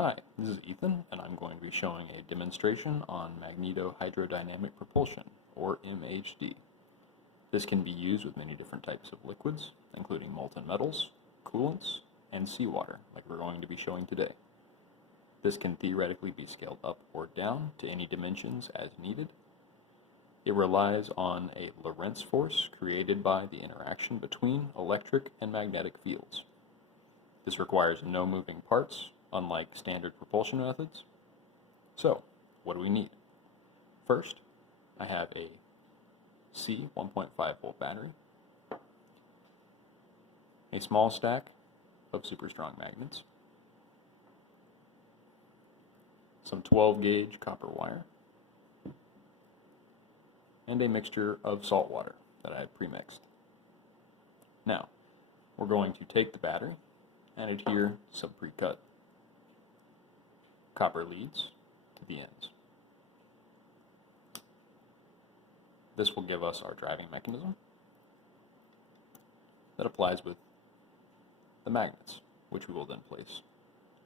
Hi, this is Ethan, and I'm going to be showing a demonstration on Magnetohydrodynamic propulsion, or MHD. This can be used with many different types of liquids, including molten metals, coolants, and seawater, like we're going to be showing today. This can theoretically be scaled up or down to any dimensions as needed. It relies on a Lorentz force created by the interaction between electric and magnetic fields. This requires no moving parts, unlike standard propulsion methods. So, what do we need? First, I have a C 1.5 volt battery, a small stack of super strong magnets, some 12 gauge copper wire, and a mixture of salt water that I had pre-mixed. Now, we're going to take the battery and adhere some pre-cut copper leads to the ends. This will give us our driving mechanism that applies with the magnets, which we will then place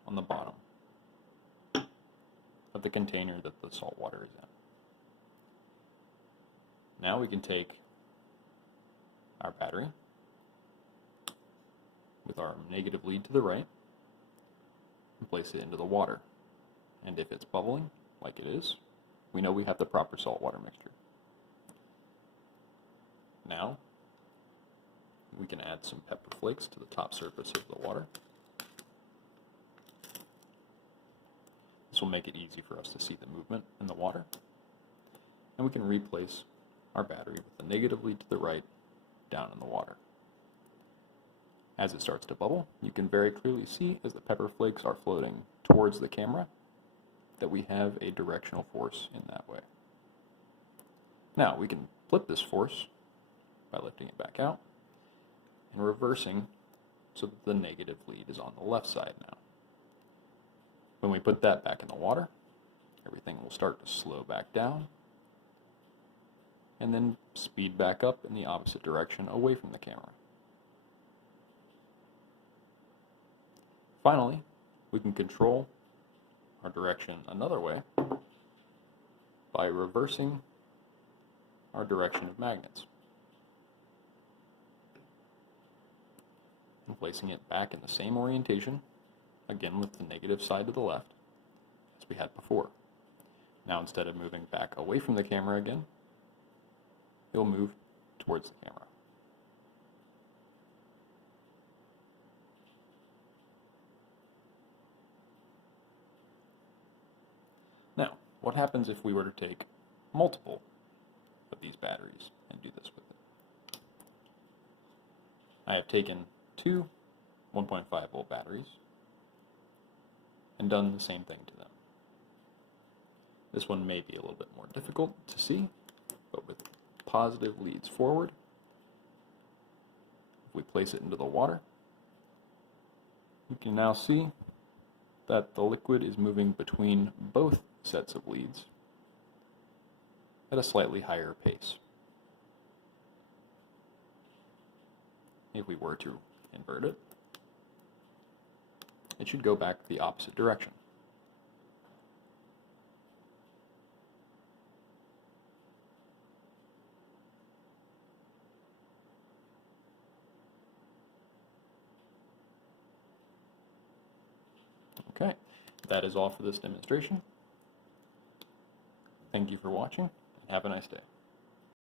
on the bottom of the container that the salt water is in. Now we can take our battery with our negative lead to the right and place it into the water. And if it's bubbling, like it is, we know we have the proper salt water mixture. Now, we can add some pepper flakes to the top surface of the water. This will make it easy for us to see the movement in the water. And we can replace our battery with the negative lead to the right down in the water. As it starts to bubble, you can very clearly see as the pepper flakes are floating towards the camera that we have a directional force in that way. Now we can flip this force by lifting it back out and reversing so that the negative lead is on the left side now. When we put that back in the water, everything will start to slow back down and then speed back up in the opposite direction away from the camera. Finally, we can control our direction another way by reversing our direction of magnets and placing it back in the same orientation, again with the negative side to the left, as we had before. Now instead of moving back away from the camera again, it will move towards the camera. Now, what happens if we were to take multiple of these batteries and do this with it? I have taken two 1.5 volt batteries and done the same thing to them. This one may be a little bit more difficult to see, but with positive leads forward, if we place it into the water, you can now see that the liquid is moving between both sets of leads at a slightly higher pace. If we were to invert it, it should go back the opposite direction. Okay, that is all for this demonstration. Thank you for watching, and have a nice day.